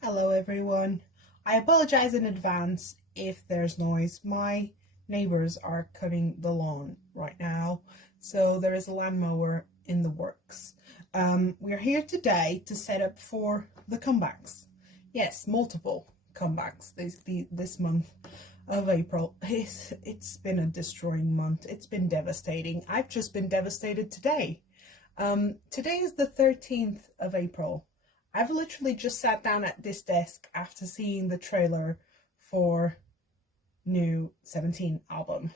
Hello everyone. I apologize in advance if there's noise. My neighbors are cutting the lawn right now, so there is a lawnmower in the works. We're here today to set up for the comebacks. Yes, multiple comebacks this month of April. It's been a destroying month. It's been devastating. I've just been devastated today. Today is the 13th of April. I've literally just sat down at this desk after seeing the trailer for new 17 album,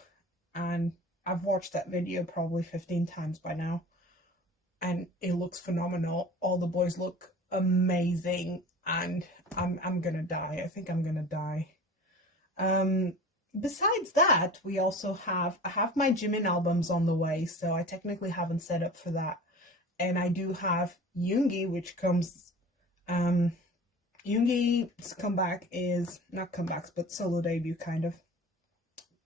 and I've watched that video probably 15 times by now, and it looks phenomenal. All the boys look amazing, and I'm gonna die. I think I'm gonna die. Besides that, I have my Jimin albums on the way, so I technically haven't set up for that. And I do have Yoongi, which comes, Yoongi's comeback is, not comebacks, but solo debut kind of,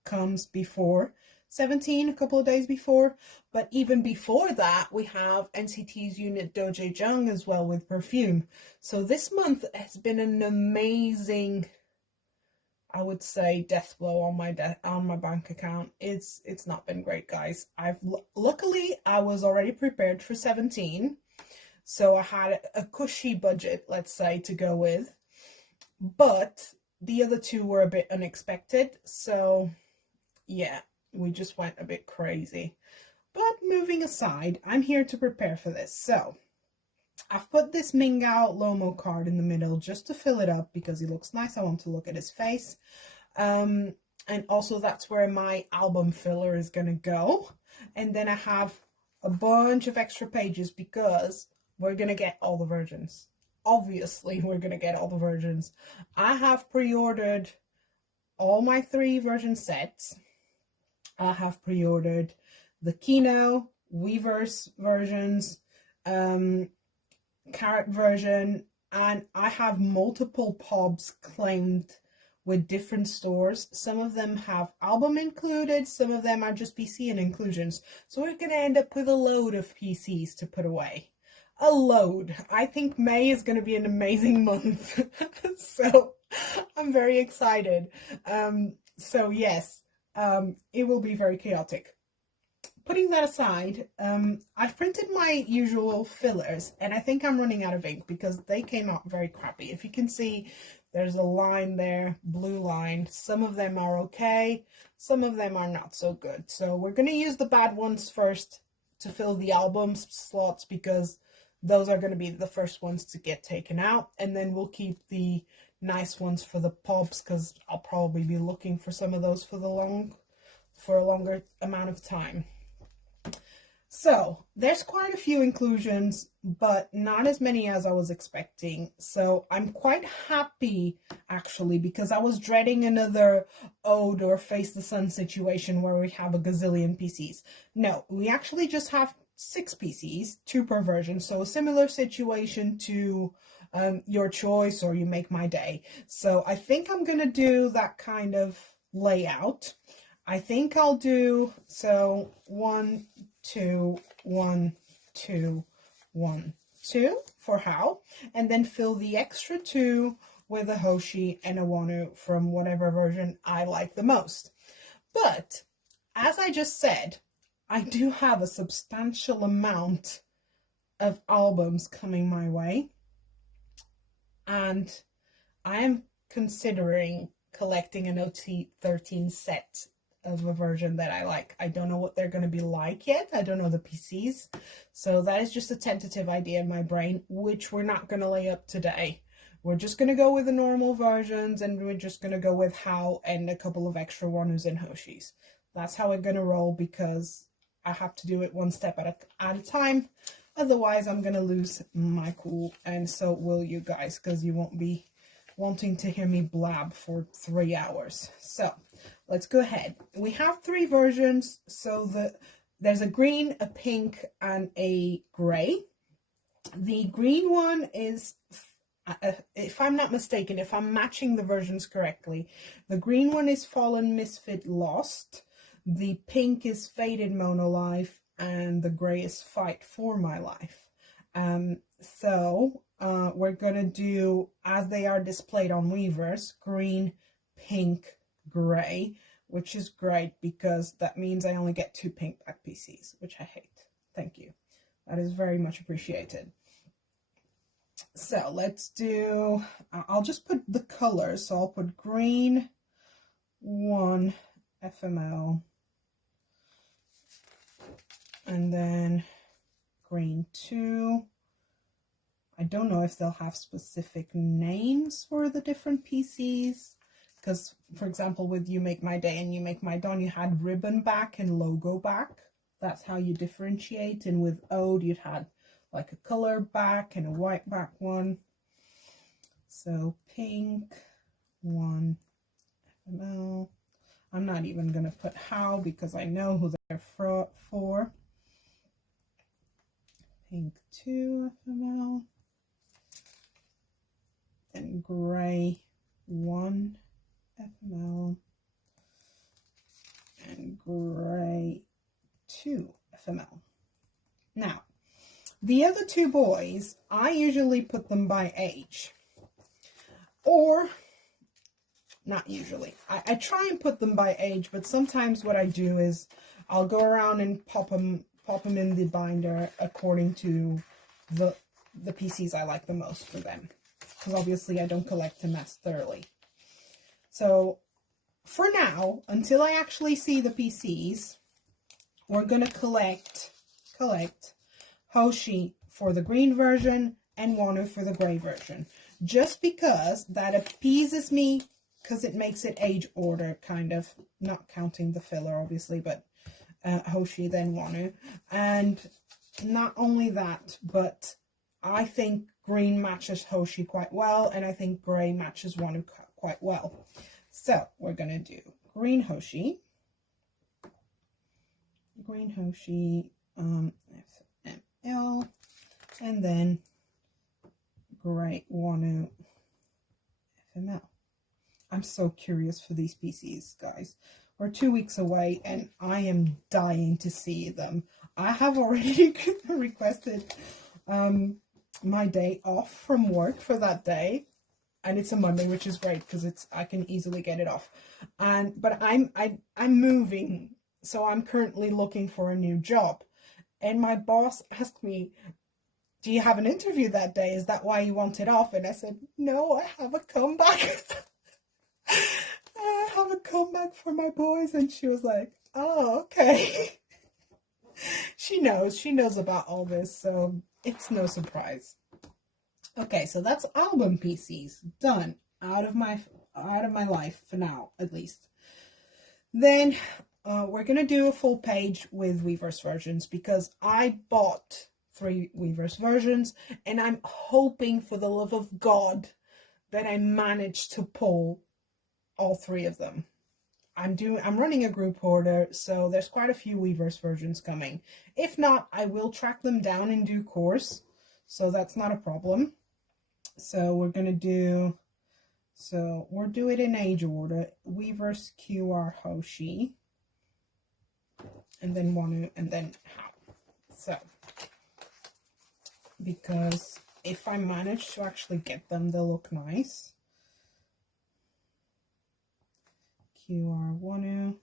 comes before 17, a couple of days before. But even before that, we have NCT's unit DoJaeJung as well with Perfume. So this month has been an amazing, I would say, death blow on my bank account. It's not been great, guys. Luckily I was already prepared for 17, so I had a cushy budget, let's say, to go with. But the other two were a bit unexpected, so yeah, we just went a bit crazy. But moving aside, I'm here to prepare for this. So I've put this Mingao Lomo card in the middle just to fill it up because he looks nice. I want to look at his face. And also that's where my album filler is going to go. And then I have a bunch of extra pages because we're going to get all the versions. Obviously, we're going to get all the versions. I have pre-ordered all my 3 version sets. I have pre-ordered the Kino, Weverse versions, Carrot version, and I have multiple pubs claimed with different stores. Some of them have album included, some of them are just PC and inclusions. So we're going to end up with a load of PCs to put away. A load. I think May is going to be an amazing month. So I'm very excited. So yes, it will be very chaotic. Putting that aside, I've printed my usual fillers, and I think I'm running out of ink because they came out very crappy. If you can see, there's a line there, blue line. Some of them are okay, some of them are not so good. So we're going to use the bad ones first to fill the album slots because those are going to be the first ones to get taken out, and then we'll keep the nice ones for the pubs because I'll probably be looking for some of those for a longer amount of time. So there's quite a few inclusions, but not as many as I was expecting. So I'm quite happy, actually, because I was dreading another Ode or Face the Sun situation where we have a gazillion PCs. No, we actually just have 6 PCs, 2 per version. So a similar situation to Your Choice or You Make My Day. So I think I'm going to do that kind of layout. I think I'll do, so 1, 2, 1, 2, 1, 2 for How, and then fill the extra 2 with a Hoshi and a Wonu from whatever version I like the most. But as I just said, I do have a substantial amount of albums coming my way, and I am considering collecting an OT13 set of a version that I like. I don't know what they're going to be like yet. I don't know the PCs. So that is just a tentative idea in my brain, which we're not going to lay up today. We're just going to go with the normal versions, and we're just going to go with How and a couple of extra Wanus and Hoshis. That's how we're going to roll because I have to do it one step at a time. Otherwise, I'm going to lose my cool, and so will you guys, because you won't be wanting to hear me blab for 3 hours. So let's go ahead. We have 3 versions. So there's a green, a pink, and a gray. The green one is, if I'm not mistaken, if I'm matching the versions correctly, the green one is Fallen Misfit Lost, the pink is Faded Mono Life, and the gray is Fight for My Life. So we're gonna do, as they are displayed on Weavers, green, pink, gray, which is great because that means I only get 2 pink back PCs, which I hate. Thank you. That is very much appreciated. So let's do, I'll just put the colors. So I'll put green 1 FML, and then green 2. I don't know if they'll have specific names for the different PCs, because for example with You Make My Day and You Make My Dawn, you had ribbon back and logo back. That's how you differentiate. And with Ode, you'd had like a color back and a white back one. So pink 1 FML. I'm not even gonna put how because I know who they're for. Pink 2 FML. And gray 1 FML. And gray 2 FML. Now, the other 2 boys, I usually put them by age. Or, not usually. I try and put them by age, but sometimes what I do is I'll go around and pop them in the binder according to the PCs I like the most for them. Because obviously I don't collect them as thoroughly. So for now, until I actually see the PCs, we're going to collect Hoshi for the green version and Wanu for the gray version. Just because that appeases me, because it makes it age order, kind of. Not counting the filler, obviously, but Hoshi, then Wanu. And not only that, but I think green matches Hoshi quite well, and I think gray matches Wanu quite well. So we're going to do green Hoshi, FML, and then gray Wanu FML. I'm so curious for these PCs, guys. We're 2 weeks away, and I am dying to see them. I have already requested my day off from work for that day, and it's a Monday, which is great because I can easily get it off. But I'm moving, so I'm currently looking for a new job, and my boss asked me, "Do you have an interview that day? Is that why you want it off?" And I said, "No, I have a comeback." I have a comeback for my boys, and she was like, "Oh, okay." She knows about all this, so it's no surprise. Okay, so that's album PCs done, out of my life for now, at least. Then we're gonna do a full page with Weverse versions because I bought 3 Weverse versions, and I'm hoping for the love of God that I managed to pull all 3 of them. I'm running a group order, so there's quite a few Weverse versions coming. If not, I will track them down in due course, so that's not a problem. So we're gonna do, we'll do it in age order. Weverse QR Hoshi, and then Wanu, and then How. So, because if I manage to actually get them, they'll look nice. QR Wanu.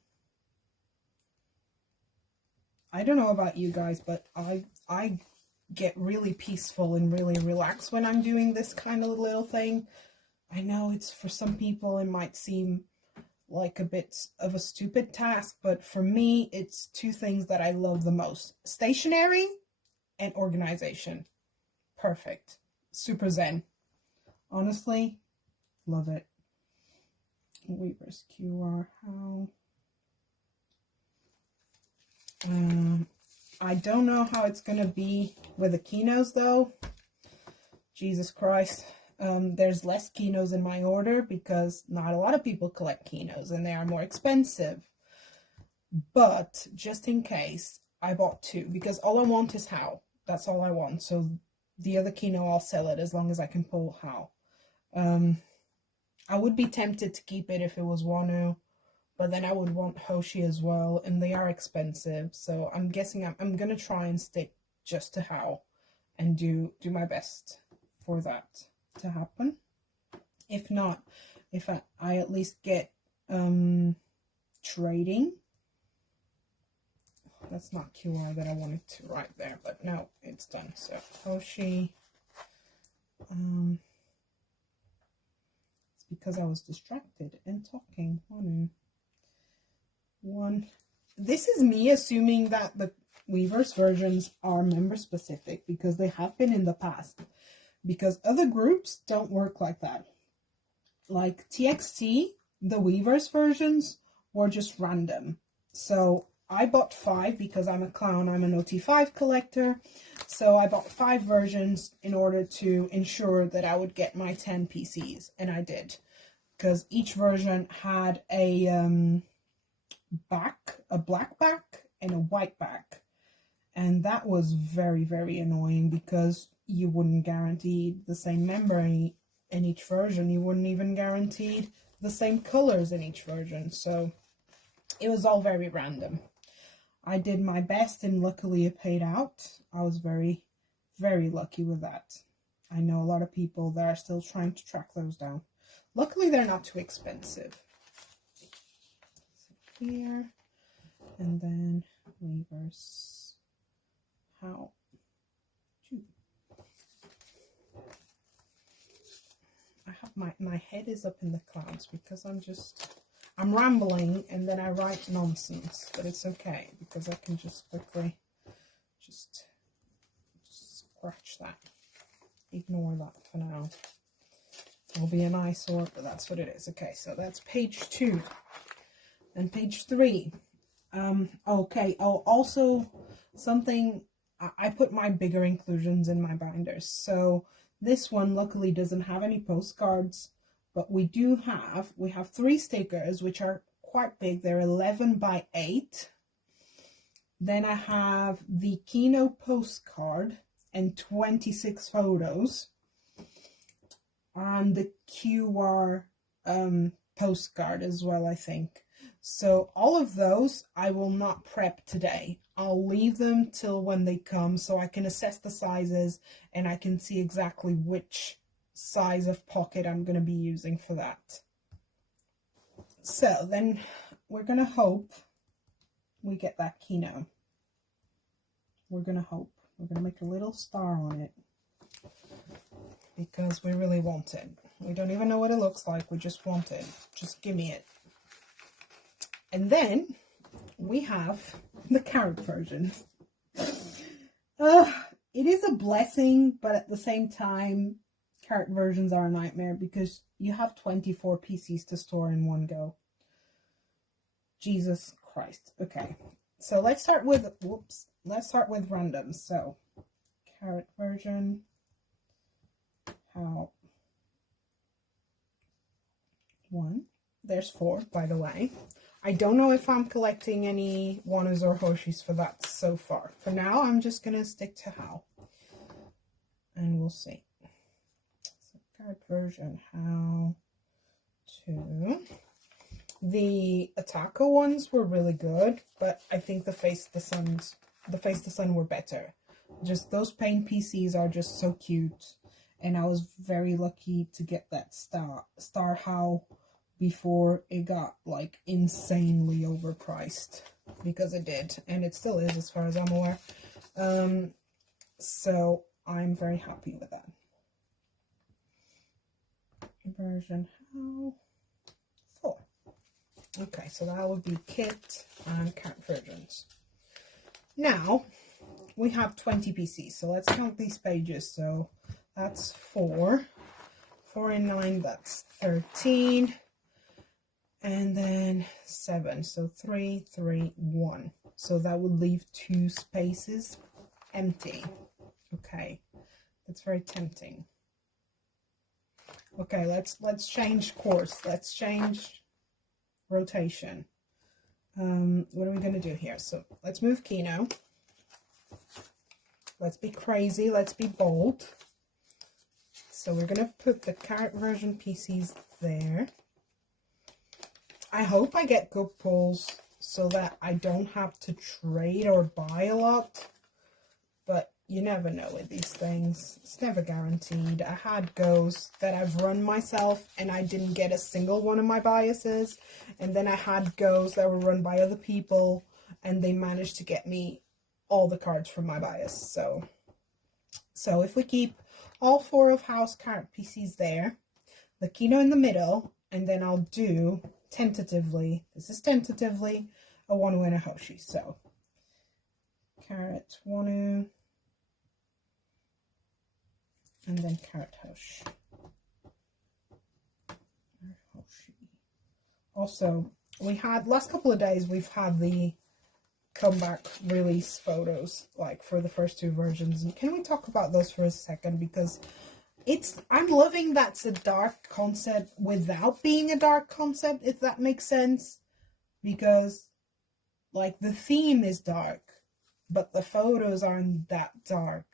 I don't know about you guys, but I get really peaceful and really relaxed when I'm doing this kind of little thing. I know it's, for some people, it might seem like a bit of a stupid task, but for me, it's 2 things that I love the most: stationery and organization. Perfect. Super zen. Honestly, love it. Weverse QR How. I don't know how it's going to be with the Kinos, though. Jesus Christ. There's less Kinos in my order because not a lot of people collect Kinos, and they are more expensive. But just in case, I bought 2 because all I want is How. That's all I want. So the other Kino, I'll sell it as long as I can pull How. I would be tempted to keep it if it was Wanu, but then I would want Hoshi as well, and they are expensive. So I'm guessing I'm going to try and stick just to How and do my best for that to happen. If not, if I at least get trading. That's not QR that I wanted to write there, but no, it's done. So Hoshi, it's because I was distracted and talking. This is me assuming that the Weverse versions are member specific, because they have been in the past, because other groups don't work like that. Like TXT, the Weverse versions were just random. So I bought 5 because I'm a clown. I'm an OT5 collector. So I bought 5 versions in order to ensure that I would get my 10 PCs. And I did. Because each version had a black back and a white back. And that was very, very annoying, because you wouldn't guarantee the same memory in each version. You wouldn't even guarantee the same colors in each version. So it was all very random. I did my best, and luckily it paid out. I was very, very lucky with that. I know a lot of people that are still trying to track those down. Luckily, they're not too expensive. So here, and then Weverse. How to. I have my head is up in the clouds because I'm rambling, and then I write nonsense, but it's okay because I can just quickly just scratch that. Ignore that for now. It'll be an eyesore, but that's what it is. Okay, so that's page 2. And page 3. Okay, oh, also something, I put my bigger inclusions in my binders. So this one luckily doesn't have any postcards. But we have 3 stickers, which are quite big. They're 11 by 8. Then I have the Kino postcard and 26 photos. And the QR postcard as well, I think. So all of those I will not prep today. I'll leave them till when they come so I can assess the sizes and I can see exactly which size of pocket I'm going to be using for that. So then we're going to hope we get that Kino. We're going to hope. We're going to make a little star on it because we really want it. We don't even know what it looks like. We just want it. Just give me it. And then we have the carrot version. It is a blessing, but at the same time, carrot versions are a nightmare because you have 24 PCs to store in one go. Jesus Christ. Okay, so let's start with, let's start with random. So, carrot version, how, 1, there's 4, by the way. I don't know if I'm collecting any Wanas or Hoshis for that so far. For now, I'm just going to stick to how. And we'll see. So, card version, how to. The Atako ones were really good, but I think the Face the Sun were better. Just those paint PCs are just so cute. And I was very lucky to get that Star How before it got like insanely overpriced, because it did, and it still is as far as I'm aware. So I'm very happy with that. Version how 4. Okay, so that would be kit and cat versions. Now we have 20 PCs, so let's count these pages. So that's 4 and 9, that's 13. And then 7, so 3, 3, 1. So that would leave 2 spaces empty. Okay, that's very tempting. Okay, let's change course. Let's change rotation. What are we gonna do here? So let's move Kino. Let's be crazy. Let's be bold. So we're gonna put the carrot version PCs there. I hope I get good pulls so that I don't have to trade or buy a lot. But you never know with these things. It's never guaranteed. I had goes that I've run myself and I didn't get a single one of my biases. And then I had goes that were run by other people and they managed to get me all the cards from my bias. So if we keep all 4 of House card pieces there, the Kino in the middle, and then I'll do tentatively, this is tentatively, a Wonu and a Hoshi. So Carrot Wonu, and then Carrot Hoshi. Also, we had, last couple of days, we've had the comeback release photos, like for the first 2 versions. And can we talk about those for a second? Because I'm loving that's a dark concept without being a dark concept, if that makes sense. Because, like, the theme is dark, but the photos aren't that dark.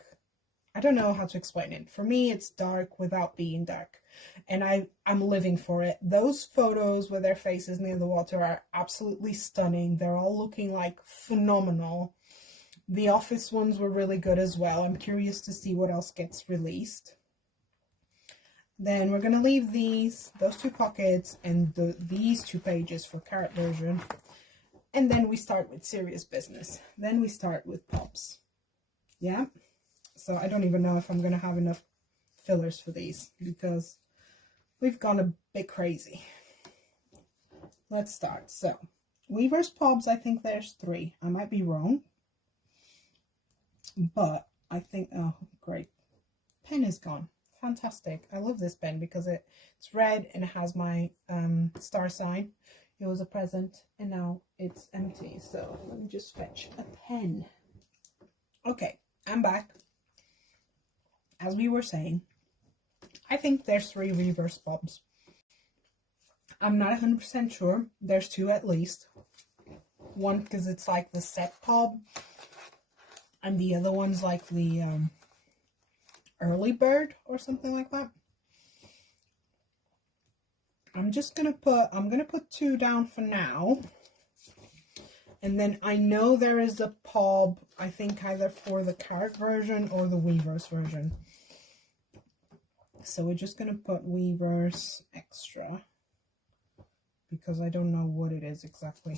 I don't know how to explain it. For me, it's dark without being dark. And I'm living for it. Those photos with their faces near the water are absolutely stunning. They're all looking like phenomenal. The office ones were really good as well. I'm curious to see what else gets released. Then we're going to leave those 2 pockets and these 2 pages for carrot version. And then we start with serious business. Then we start with pops. Yeah. So I don't even know if I'm going to have enough fillers for these because we've gone a bit crazy. Let's start. So Weaver's Pops, I think there's 3. I might be wrong. But I think, oh, great. Pen is gone. Fantastic. I love this pen because it's red and it has my star sign. It was a present and now it's empty. So let me just fetch a pen. Okay, I'm back. As we were saying, I think there's 3 reverse pops. I'm not 100% sure. There's 2 at least. One because it's like the set pop, and the other one's like the early bird or something like that. I'm gonna put 2 down for now. And then I know there is a pop, I think either for the carrot version or the Weaver's version. So we're just going to put Weaver's extra because I don't know what it is exactly.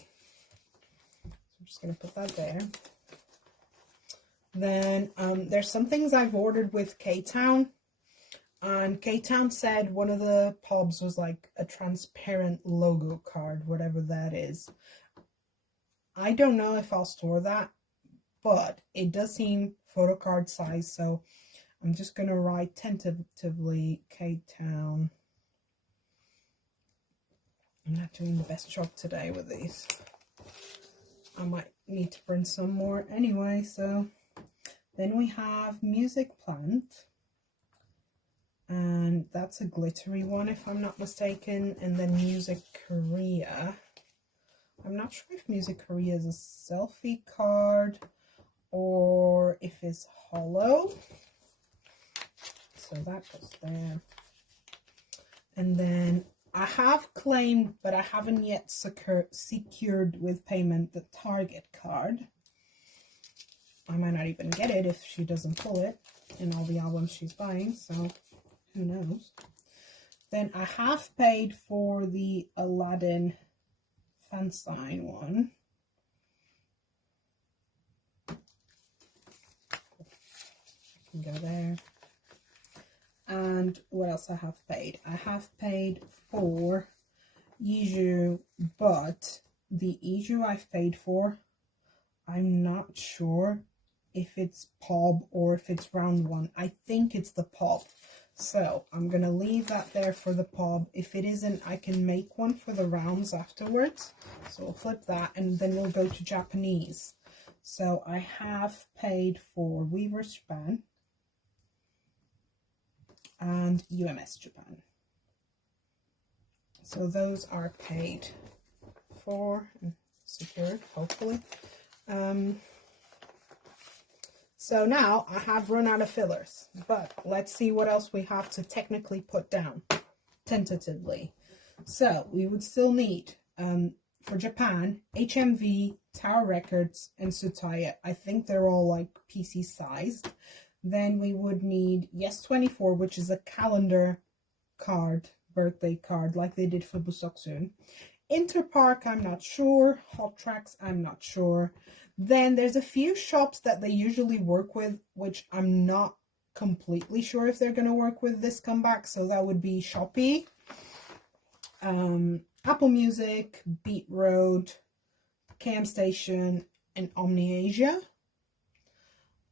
So I'm just going to put that there. Then there's some things I've ordered with K-Town. And K-Town said one of the pops was like a transparent logo card, whatever that is. I don't know if I'll store that, but it does seem photo card size, so I'm just going to write tentatively K-Town. I'm not doing the best job today with these. I might need to print some more anyway, so then we have Music Plant. And that's a glittery one, if I'm not mistaken. And then Music Korea. I'm not sure if Music Korea is a selfie card or if it's hollow. So that goes there. And then I have claimed, but I haven't yet secured with payment, the Target card. I might not even get it if she doesn't pull it in all the albums she's buying, so who knows. Then I have paid for the Aladdin fan sign one. I can go there. And what else I have paid? I have paid for Iju, but the Iju I've paid for, I'm not sure if it's pop or if it's round one. I think it's the pop. So I'm going to leave that there for the pop. If it isn't, I can make one for the rounds afterwards. So we'll flip that and then we'll go to Japanese. So I have paid for Weaver's Japan and UMS Japan. So those are paid for and secured, hopefully. So now I have run out of fillers, but let's see what else we have to technically put down, tentatively. So we would still need for Japan, HMV, Tower Records, and Tsutaya. I think they're all like PC sized. Then we would need Yes24, which is a calendar card, birthday card, like they did for Busoksun. Interpark, I'm not sure. Hot Tracks, I'm not sure. Then there's a few shops that they usually work with, which I'm not completely sure if they're going to work with this comeback. So that would be Shopee, Apple Music, Beat Road, Cam Station, and OmniAsia.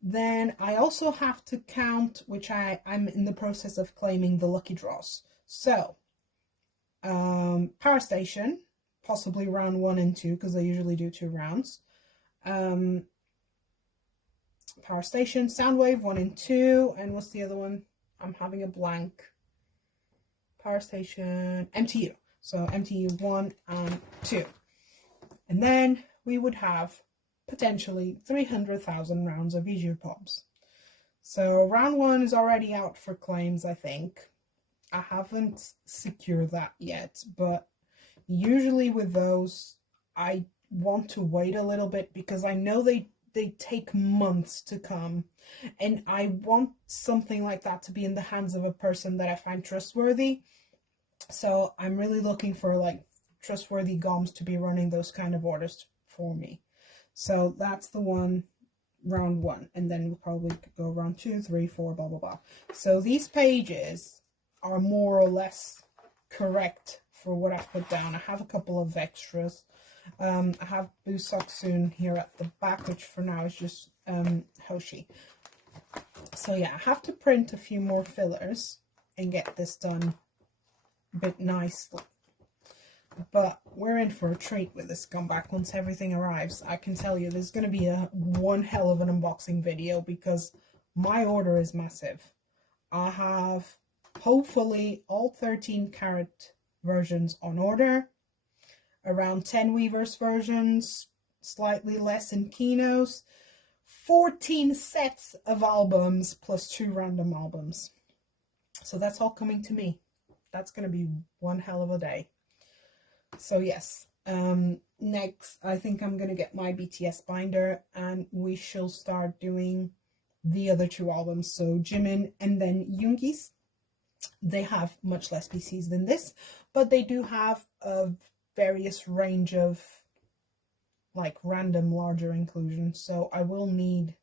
Then I also have to count, which I'm in the process of claiming, the lucky draws. So, Power Station, possibly round 1 and 2, because they usually do 2 rounds. Power Station, Soundwave 1 and 2, and what's the other one? I'm having a blank. Power Station, MTU. So MTU 1 and 2. And then we would have potentially 300,000 rounds of Viju Pops. So round 1 is already out for claims, I think. I haven't secured that yet, but usually with those, I want to wait a little bit because I know they take months to come, and I want something like that to be in the hands of a person that I find trustworthy. So I'm really looking for like trustworthy GOMs to be running those kind of orders for me. So that's the one, round 1, and then we'll probably go round 2, 3, 4, blah blah blah. So these pages are more or less correct for what I've put down. I have a couple of extras. I have Busoksun here at the back, which for now is just Hoshi. So yeah, I have to print a few more fillers and get this done a bit nicely. But we're in for a treat with this comeback once everything arrives. I can tell you there's going to be one hell of an unboxing video because my order is massive. I have hopefully all 13 karat versions on order, around 10 Weavers versions, slightly less in Kinos, 14 sets of albums plus 2 random albums. So that's all coming to me. That's going to be one hell of a day. So yes, next I think I'm going to get my BTS binder and we shall start doing the other 2 albums. So Jimin and then Yoongi's. They have much less PCs than this, but they do have a various range of like random larger inclusions. So I will need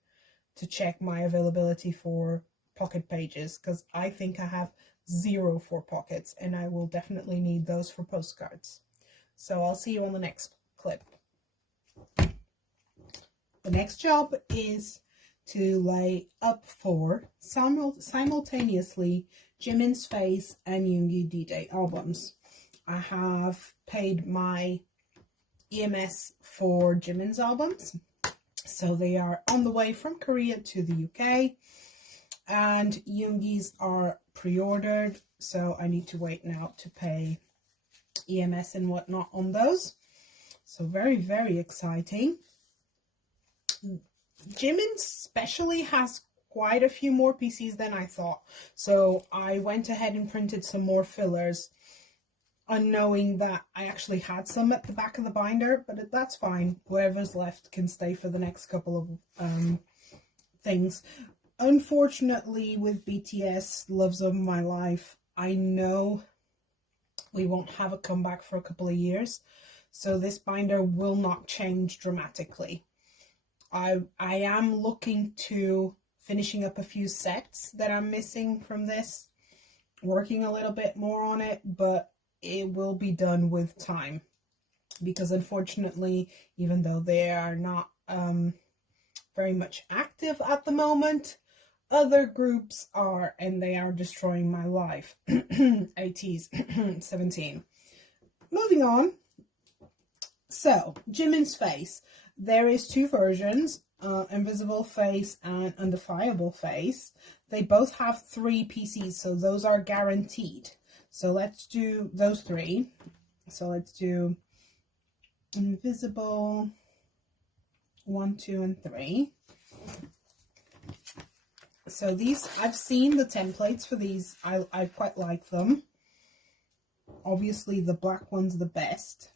to check my availability for pocket pages because I think I have 0 for pockets and I will definitely need those for postcards. So I'll see you on the next clip. The next job is to lay up for simultaneously Jimin's Face and Agust D-Day albums. I have paid my EMS for Jimin's albums, so they are on the way from Korea to the UK, and Yoongi's are pre-ordered, so I need to wait now to pay EMS and whatnot on those. So very, very exciting. Jimin especially has quite a few more PCs than I thought, so I went ahead and printed some more fillers, unknowing that I actually had some at the back of the binder, but that's fine. Whatever's left can stay for the next couple of things. Unfortunately, with BTS, Loves of My Life, I know we won't have a comeback for a couple of years, so this binder will not change dramatically. I am looking to finishing up a few sets that I'm missing from this, working a little bit more on it, but it will be done with time because unfortunately, even though they are not very much active at the moment, other groups are, and they are destroying my life. ATs 17. Moving on. So, Jimin's Face. There is 2 versions, Invisible Face and Undefiable Face. They both have 3 PCs, so those are guaranteed. So let's do those 3. So let's do Invisible 1, 2, and 3. So these, I've seen the templates for these. I quite like them. Obviously, the black one's the best.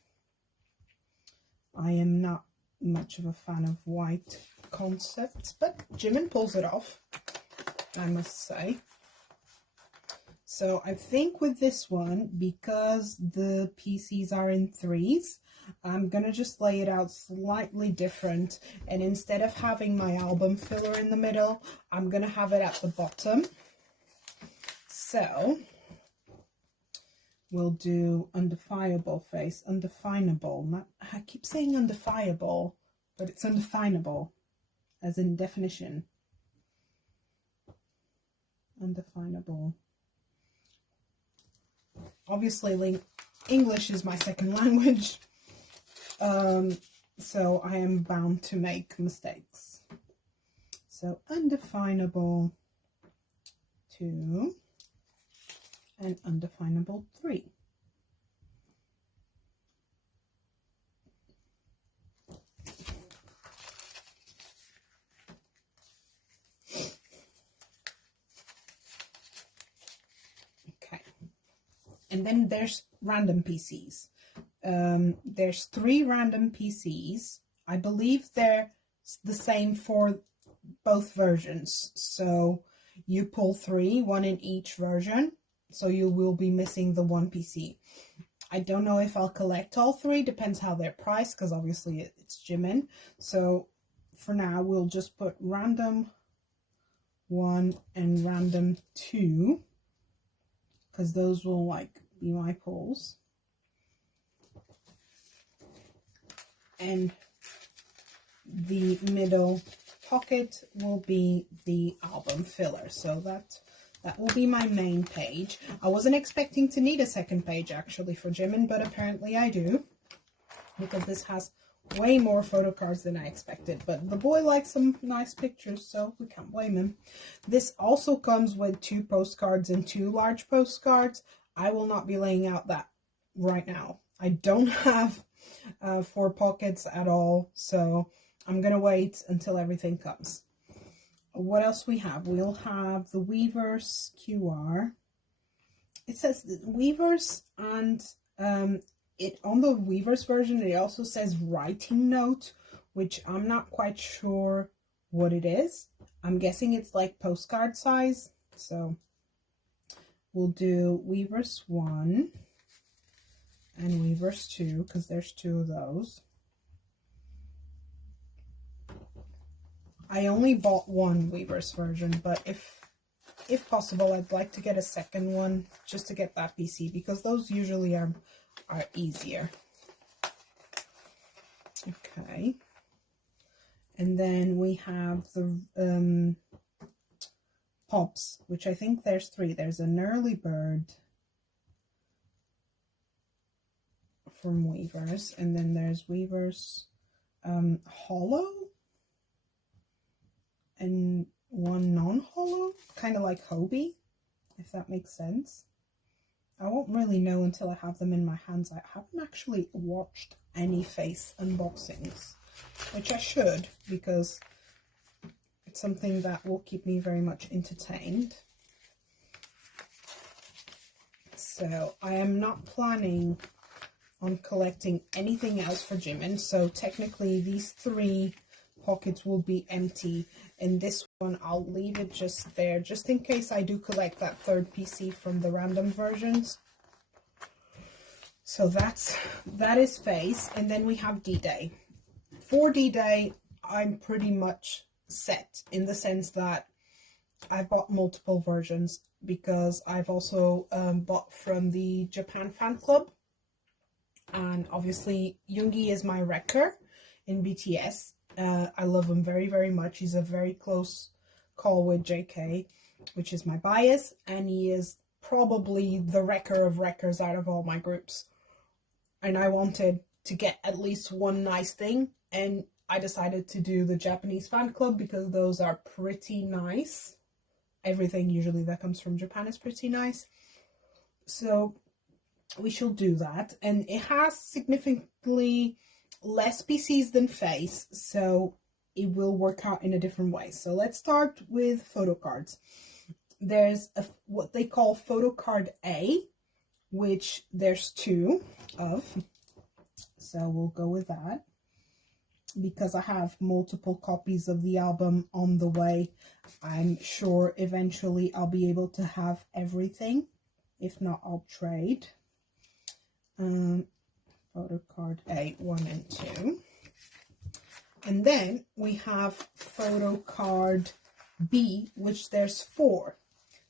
I am not much of a fan of white concepts, but Jimin pulls it off, I must say. So I think with this one, because the PCs are in threes, I'm gonna just lay it out slightly different, and instead of having my album filler in the middle, I'm gonna have it at the bottom. So we'll do undefinable face, undefinable, not, I keep saying undefinable, but it's undefinable, as in definition. Undefinable. Obviously, English is my second language, so I am bound to make mistakes. So undefinable 2 and undefinable 3. Okay, and then there's random PCs. There's 3 random PCs. I believe they're the same for both versions. So you pull 3, 1 in each version. So you will be missing the 1 PC. I don't know if I'll collect all 3. Depends how they're priced, because obviously it's Jimin. So for now, we'll just put random 1 and random 2, because those will like be my pulls. And the middle pocket will be the album filler. So that will be my main page. I wasn't expecting to need a second page actually for Jimin, but apparently I do, because this has way more photo cards than I expected. But the boy likes some nice pictures, so we can't blame him. This also comes with 2 postcards and 2 large postcards. I will not be laying out that right now. I don't have 4 pockets at all, so I'm gonna wait until everything comes. What else we have? We'll have the Weavers QR. It says Weavers, and it on the Weavers version it also says writing note, which I'm not quite sure what it is. I'm guessing it's like postcard size. So we'll do Weavers 1 and Weavers 2, because there's 2 of those. I only bought 1 Weavers version, but if possible, I'd like to get a second one just to get that PC, because those usually are easier. Okay. And then we have the pops, which I think there's 3. There's an early bird from Weavers, and then there's Weavers hollow, and 1 non-hollow, kind of like Hobie, if that makes sense. I won't really know until I have them in my hands. I haven't actually watched any face unboxings, which I should, because it's something that will keep me very much entertained. So I am not planning on collecting anything else for Jimin, so technically these 3 pockets will be empty, and this one I'll leave it just there, just in case I do collect that 3rd PC from the random versions. So that is Face, and then we have D-Day. For D-Day, I'm pretty much set, in the sense that I bought multiple versions, because I've also bought from the Japan fan club, and obviously Yoongi is my wrecker in BTS. I love him very, very much. He's a very close call with JK, which is my bias, and he is probably the wrecker of wreckers out of all my groups. And I wanted to get at least one nice thing, and I decided to do the Japanese fan club, because those are pretty nice. Everything usually that comes from Japan is pretty nice. So we shall do that. And it has significantly less PCs than Face, so it will work out in a different way. So let's start with photo cards. There's what they call photo card A, which there's 2 of, so we'll go with that. because I have multiple copies of the album on the way. I'm sure eventually I'll be able to have everything. If not, I'll trade. Photo card A, 1 and 2. And then we have photo card B, which there's 4.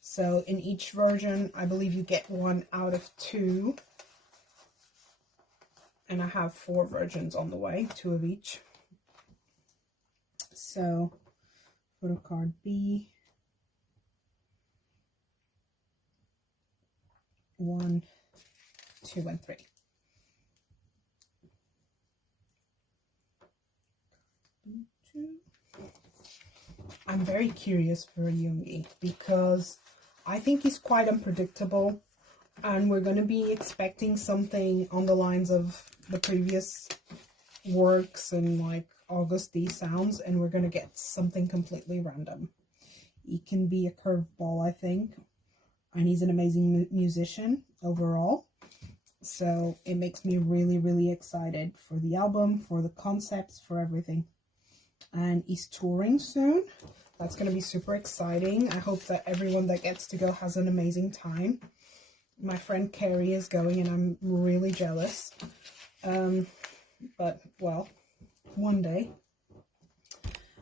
So in each version, I believe you get 1 out of 2. And I have 4 versions on the way, 2 of each. So photo card B, 1, 2, and 3. I'm very curious for Yoongi because I think he's quite unpredictable, and we're going to be expecting something on the lines of the previous works and like Agust D sounds, and we're going to get something completely random. He can be a curveball, I think, and he's an amazing musician overall. So it makes me really, really excited for the album, for the concepts, for everything. And he's touring soon. That's going to be super exciting. I hope that everyone that gets to go has an amazing time. My friend Carrie is going, and I'm really jealous. But, well, one day.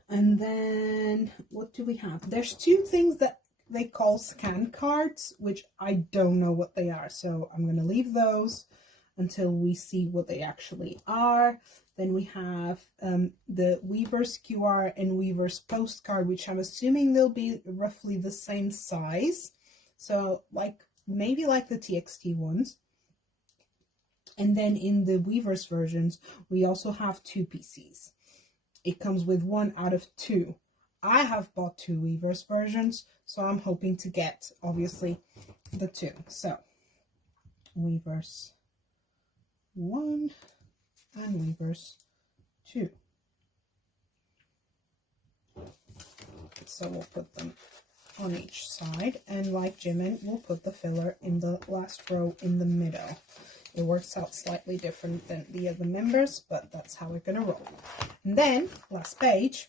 And then, what do we have? There's 2 things that they call scan cards, which I don't know what they are. So I'm going to leave those until we see what they actually are. Then we have the Weverse QR and Weverse postcard, which I'm assuming they'll be roughly the same size. So like maybe like the TXT ones. And then in the Weverse versions, we also have 2 PCs. It comes with 1 out of 2. I have bought 2 Weverse versions, so I'm hoping to get, obviously, the 2. So, Weverse 1 and Weverse 2. So we'll put them on each side, and like Jimin, we'll put the filler in the last row in the middle. It works out slightly different than the other members, but that's how we're going to roll. And then, last page,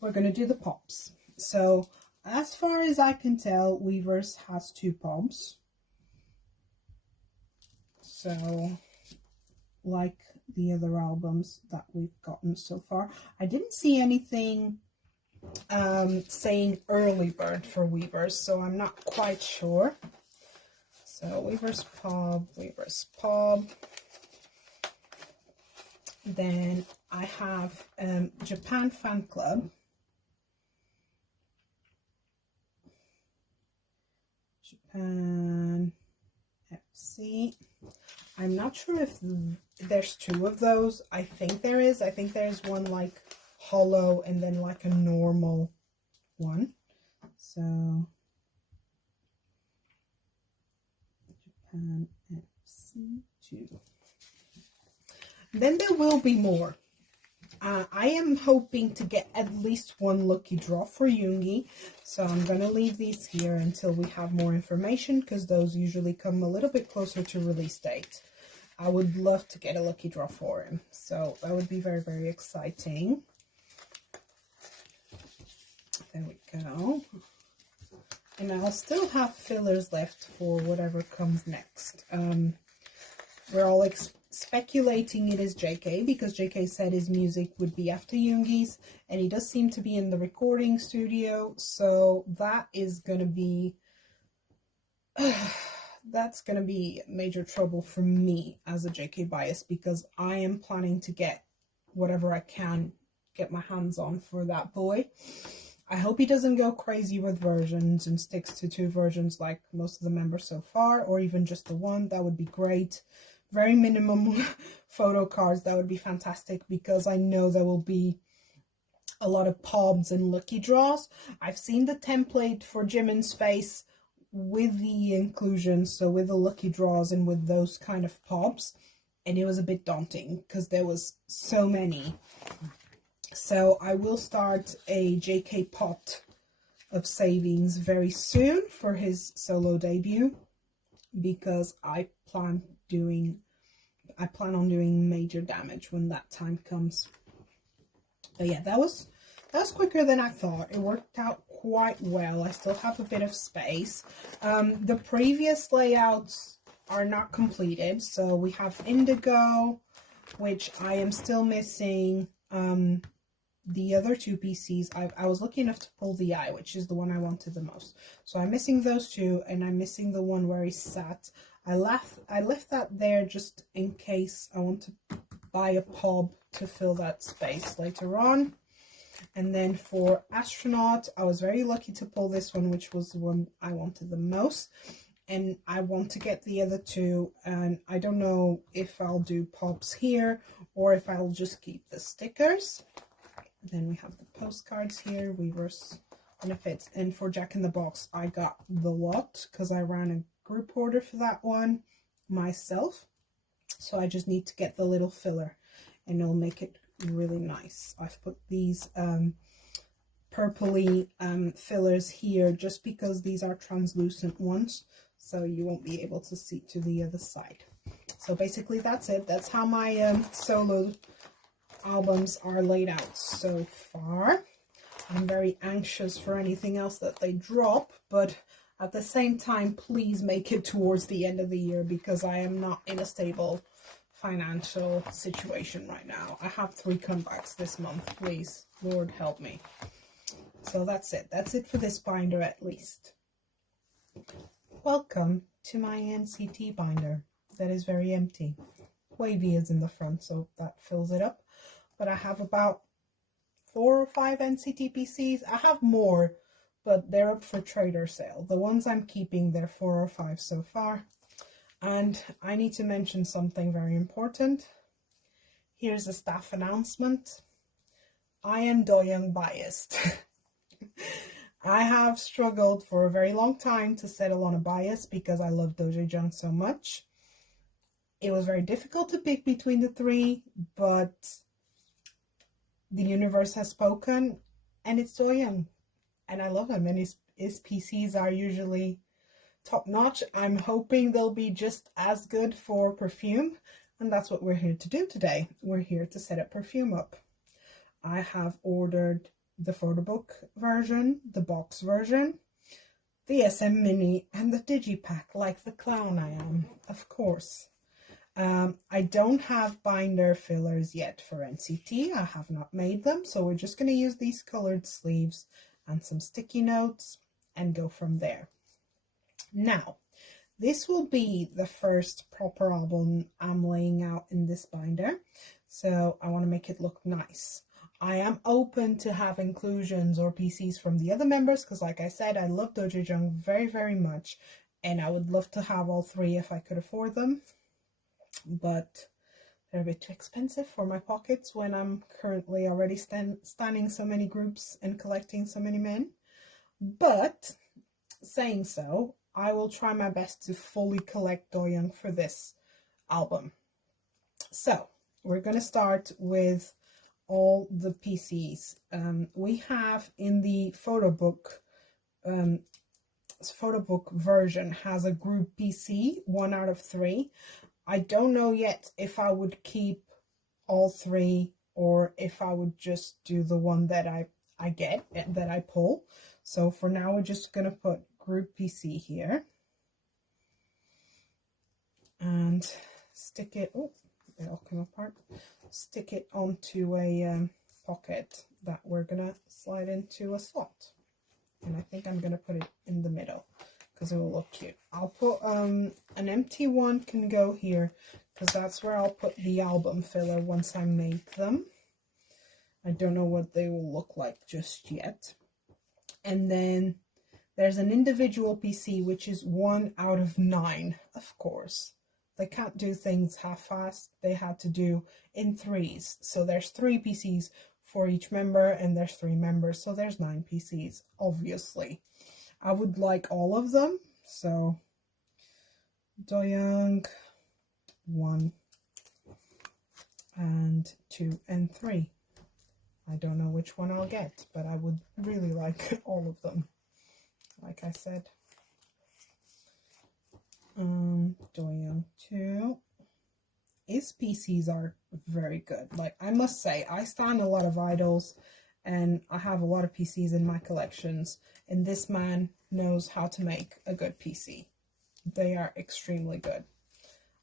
we're going to do the pops. So, as far as I can tell, Weverse has 2 pops. So, like the other albums that we've gotten so far. I didn't see anything saying early bird for Weverse, so I'm not quite sure. So Weverse Pop. Then I have Japan Fan Club. Japan FC. I'm not sure if there's 2 of those. I think there is. I think there's one like hollow and then like a normal one. So Japan FC 2. Then there will be more. I am hoping to get at least 1 lucky draw for Yoongi, so I'm going to leave these here until we have more information, because those usually come a little bit closer to release date. I would love to get a lucky draw for him, so that would be very, very exciting. There we go. And I'll still have fillers left for whatever comes next. We're all speculating it is JK, because JK said his music would be after Yoongi's, and he does seem to be in the recording studio, so that is going to be that's going to be major trouble for me as a JK bias, because I am planning to get whatever I can get my hands on for that boy. I hope he doesn't go crazy with versions and sticks to 2 versions like most of the members so far, or even just the 1. That would be great. Very minimum photo cards, that would be fantastic, because I know there will be a lot of pobs and lucky draws. I've seen the template for Jimin's Face with the inclusions, so with the lucky draws and with those kind of pobs, and it was a bit daunting because there was so many. So I will start a JK pot of savings very soon for his solo debut, because I plan on doing major damage when that time comes. But yeah, that was quicker than I thought. It worked out quite well. I still have a bit of space. The previous layouts are not completed. So we have Indigo, which I am still missing. The other two PCs, I was lucky enough to pull the eye, which is the one I wanted the most. So I'm missing those two, and I'm missing the one where he sat. I left that there just in case I want to buy a pob to fill that space later on. And then for Astronaut, I was very lucky to pull this one, which was the one I wanted the most. And I want to get the other two, and I don't know if I'll do pops here or if I'll just keep the stickers. Then we have the postcards here, Weavers Benefits, and for Jack in the Box, I got the lot because I ran a group order for that one myself. So I just need to get the little filler, and it'll make it really nice. I've put these purpley fillers here just because these are translucent ones, so you won't be able to see to the other side. So basically that's it. That's how my solo albums are laid out so far. I'm very anxious for anything else that they drop, but at the same time, please make it towards the end of the year because I am not in a stable financial situation right now. I have 3 comebacks this month. Please, Lord help me. So that's it. That's it for this binder at least. Welcome to my NCT binder that is very empty. Wavy is in the front, so that fills it up. But I have about 4 or 5 NCT PCs. I have more, but they're up for trader sale. The ones I'm keeping, they're 4 or 5 so far. And I need to mention something very important. Here's a staff announcement. I am DoJaeJung biased. I have struggled for a very long time to settle on a bias because I love DoJaeJung so much. It was very difficult to pick between the 3, but the universe has spoken, and it's DoJaeJung, and I love him, and his PCs are usually top-notch. I'm hoping they'll be just as good for Perfume, and that's what we're here to do today. We're here to set up Perfume up. I have ordered the photo book version, the box version, the SM Mini, and the Digipack, like the clown I am, of course. I don't have binder fillers yet for NCT. I have not made them, so we're just going to use these colored sleeves and some sticky notes and go from there. Now, this will be the first proper album I'm laying out in this binder, so I want to make it look nice. I am open to have inclusions or PCs from the other members because, like I said, I love DoJaeJung very, very much, and I would love to have all 3 if I could afford them. But they're a bit too expensive for my pockets when I'm currently already standing so many groups and collecting so many men. But saying so, I will try my best to fully collect DoJaeJung for this album. So we're going to start with all the PCs. We have in the photo book version has a group PC, 1 out of 3. I don't know yet if I would keep all 3 or if I would just do the one that I get, that I pull. So for now, we're just going to put group PC here and stick it, oh, it all came apart, stick it onto a pocket that we're going to slide into a slot. And I think I'm going to put it in the middle, because it will look cute. I'll put an empty one can go here because that's where I'll put the album filler once I make them. I don't know what they will look like just yet. And then there's an individual PC, which is 1 out of 9, of course. They can't do things half-assed. They had to do in 3s. So there's 3 PCs for each member, and there's 3 members. So there's 9 PCs, obviously. I would like all of them, so DoJaeJung 1 and 2 and 3. I don't know which one I'll get, but I would really like all of them, like I said. DoJaeJung 2. His PCs are very good. Like, I must say, I stand a lot of idols and I have a lot of PCs in my collections, and this man knows how to make a good PC. They are extremely good.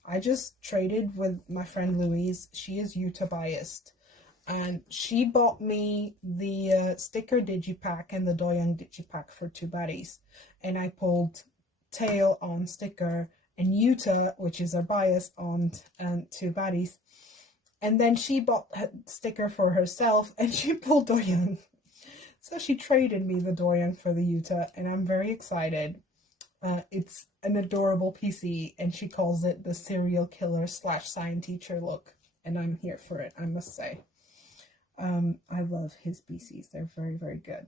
I just traded with my friend Louise. She is Utah biased, and she bought me the sticker digipack and the DoJaeJung digipack for 2 baddies, and I pulled Tail on sticker and Utah, which is our bias, on 2 baddies. And then she bought a sticker for herself and she pulled DoJaeJung. So she traded me the DoJaeJung for the Utah, and I'm very excited. It's an adorable PC, and she calls it the serial killer / science teacher look, and I'm here for it, I must say. I love his PCs. They're very, very good.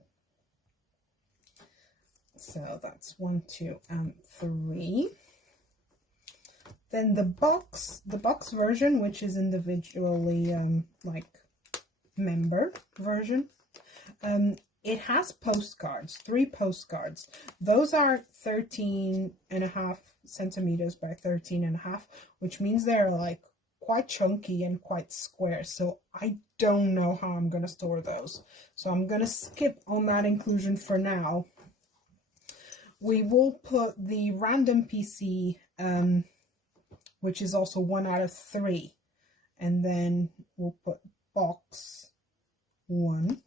So that's 1, 2, and 3. Then the box version, which is individually like member version, it has postcards, 3 postcards. Those are 13.5 centimeters by 13.5, which means they're like quite chunky and quite square. So I don't know how I'm gonna store those. So I'm gonna skip on that inclusion for now. We will put the random PC, which is also 1 out of 3, and then we'll put box 1.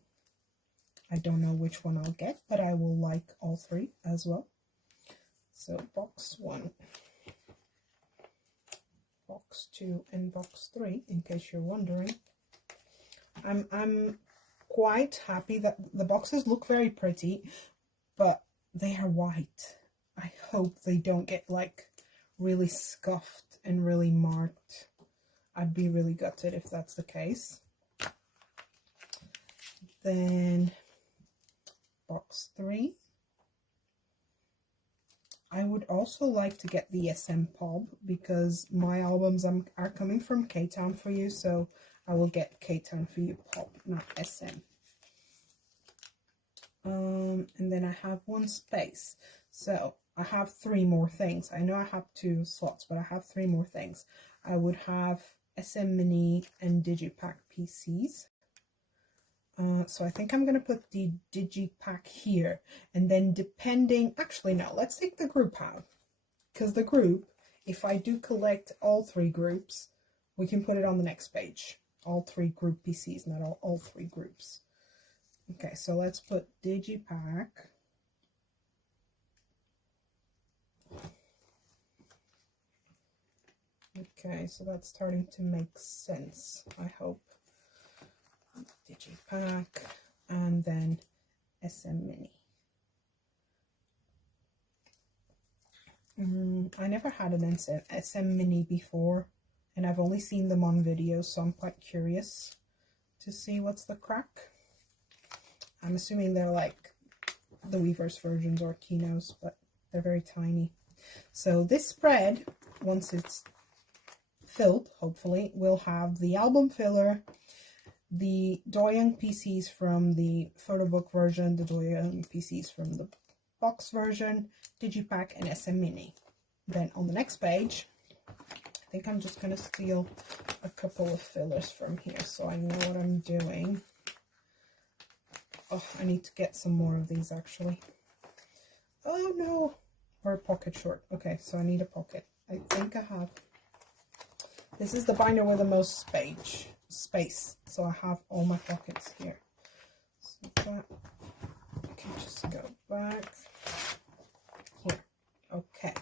I don't know which one I'll get, but I will like all 3 as well. So box 1, box 2, and box 3, in case you're wondering. I'm quite happy that the boxes look very pretty, but they are white. I hope they don't get like really scuffed and really marked. I'd be really gutted if that's the case. Then box 3. I would also like to get the SM Pub, because my albums are coming from K-Town for You, so I will get K-Town for You Pub, not SM. And then I have 1 space. So I have 3 more things. I know I have 2 slots, but I have 3 more things. I would have SM Mini and Digipack PCs. So I think I'm going to put the Digipack here, and then depending, actually no, let's take the group out, because the group, if I do collect all 3 groups, we can put it on the next page. All 3 group PCs, not all 3 groups. Okay, so let's put Digipack. Okay, so that's starting to make sense, I hope. Digipack, and then SM Mini. I never had an SM Mini before, and I've only seen them on videos, so I'm quite curious to see what's the crack. I'm assuming they're like the Weverse versions or Kinos, but they're very tiny. So this spread, once it's filled, hopefully, will have the album filler, the DoJaeJung PCs from the photo book version, the DoJaeJung PCs from the box version, Digipack, and SM Mini. Then on the next page, I think I'm just going to steal a couple of fillers from here so I know what I'm doing. Oh, I need to get some more of these actually. Oh no, we're a pocket short. Okay, so I need a pocket. I think I have. This is the binder with the most space. So I have all my pockets here. So that I can just go back here. Okay,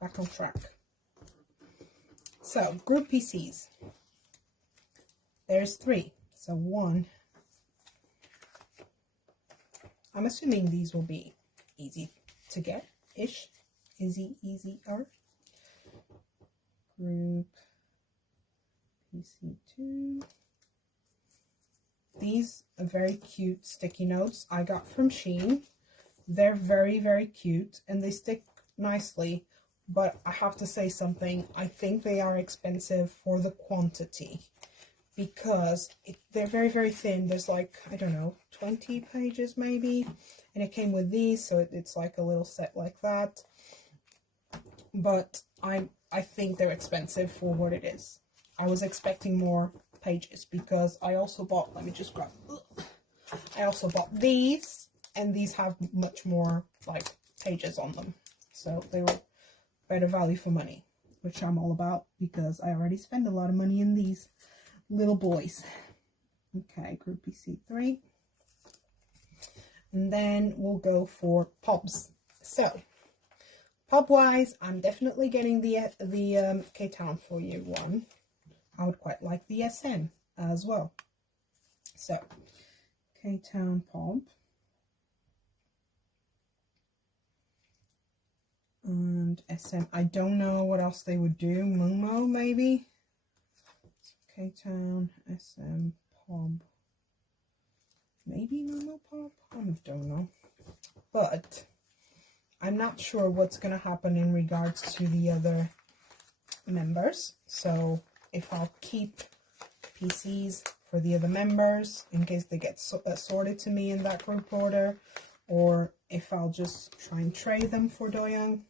back on track. So group PCs. There's 3. So 1. I'm assuming these will be easy to get-ish. Easier. Group PC2. These are very cute sticky notes I got from Shein. They're very, very cute and they stick nicely, but I have to say something. I think they are expensive for the quantity, because they're very, very thin. There's like, I don't know, 20 pages maybe, and it came with these, so it's like a little set like that. But I think they're expensive for what it is. I was expecting more pages because I also bought, let me just grab, I also bought these, and these have much more like pages on them. So they were better value for money, which I'm all about because I already spend a lot of money in these little boys. Okay, group PC3. And then we'll go for pobs. So, pob wise, I'm definitely getting the K-Town for you one. I would quite like the SM as well. So, K-Town Pob. And SM. I don't know what else they would do. Momo, maybe? K-Town, SM, Pob. Maybe Momo Pob? I don't know. But I'm not sure what's going to happen in regards to the other members. So if I'll keep PCs for the other members in case they get sorted to me in that group order, or if I'll just try and trade them for DoJaeJung,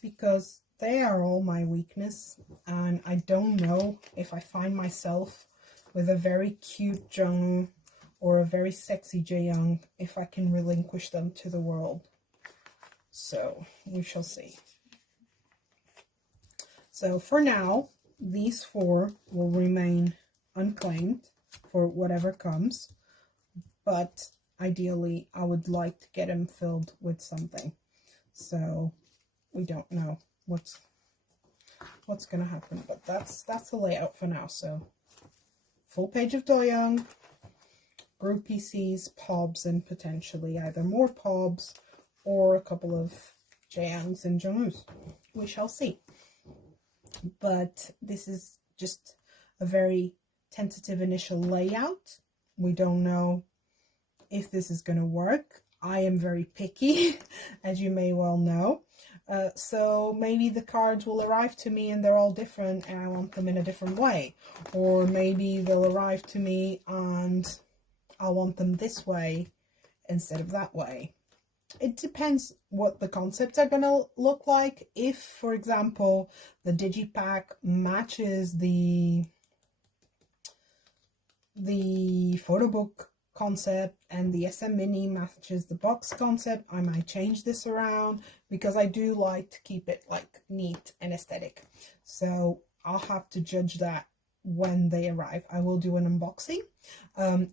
because they are all my weakness, and I don't know if I find myself with a very cute Jung or a very sexy Jaeyoung, if I can relinquish them to the world. So we shall see. So for now, these 4 will remain unclaimed for whatever comes, but ideally I would like to get them filled with something. So we don't know what's going to happen, but that's the layout for now. So full page of DoJaeJung, group PCs, pobs, and potentially either more pobs or a couple of Jaeyoungs and Jungwoo's. We shall see. But this is just a very tentative initial layout. We don't know if this is going to work. I am very picky, as you may well know. So maybe the cards will arrive to me and they're all different and I want them in a different way. Or maybe they'll arrive to me and I want them this way instead of that way. It depends what the concepts are going to look like. If, for example, the digipack matches the photo book concept and the SM Mini matches the box concept, I might change this around because I do like to keep it like neat and aesthetic. So I'll have to judge that when they arrive. I will do an unboxing.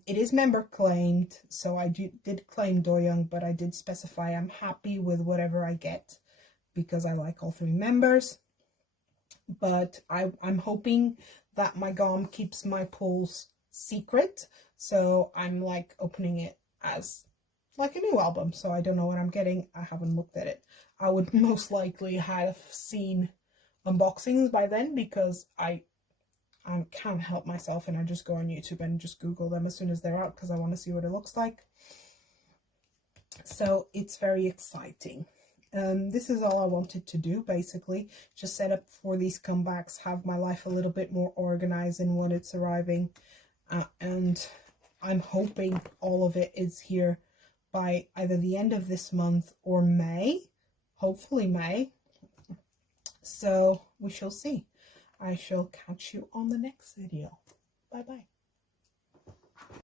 It is member claimed, so I did claim DoJaeJung, but I did specify I'm happy with whatever I get because I like all 3 members. But I'm hoping that my GOM keeps my pulls secret, so I'm like opening it as like a new album, so I don't know what I'm getting. I haven't looked at it. I would most likely have seen unboxings by then because I can't help myself and I just go on YouTube and just Google them as soon as they're out because I want to see what it looks like. So it's very exciting. This is all I wanted to do, basically. Just set up for these comebacks, have my life a little bit more organized in when it's arriving. And I'm hoping all of it is here by either the end of this month or May. Hopefully May. So we shall see. I shall catch you on the next video. Bye bye.